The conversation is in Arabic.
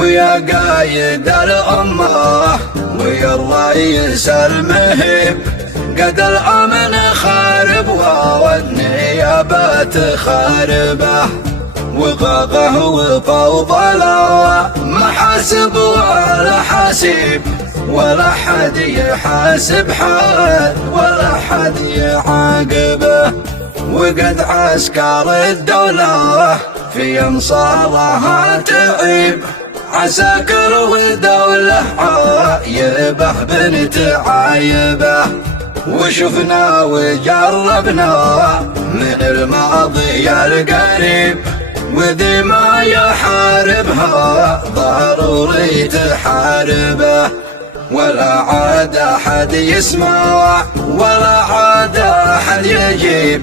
ويا قايد الأمة ويا الرئيس المهيب، قد الأمن خارب والنيابة خاربة، وغاغه وفوضى لا محاسب ولا حاسيب، ولا حد يحاسب حد ولا حد يعاقبه، وقد عسكر الدولة في انصارها تعيب، عساكر ودولة عايبه بنت عايبه، وشفنا وجربنا من الماضي القريب، وذي ما يحاربها ضروري تحاربه، ولا عاد أحد يسمع ولا عاد أحد يجيب،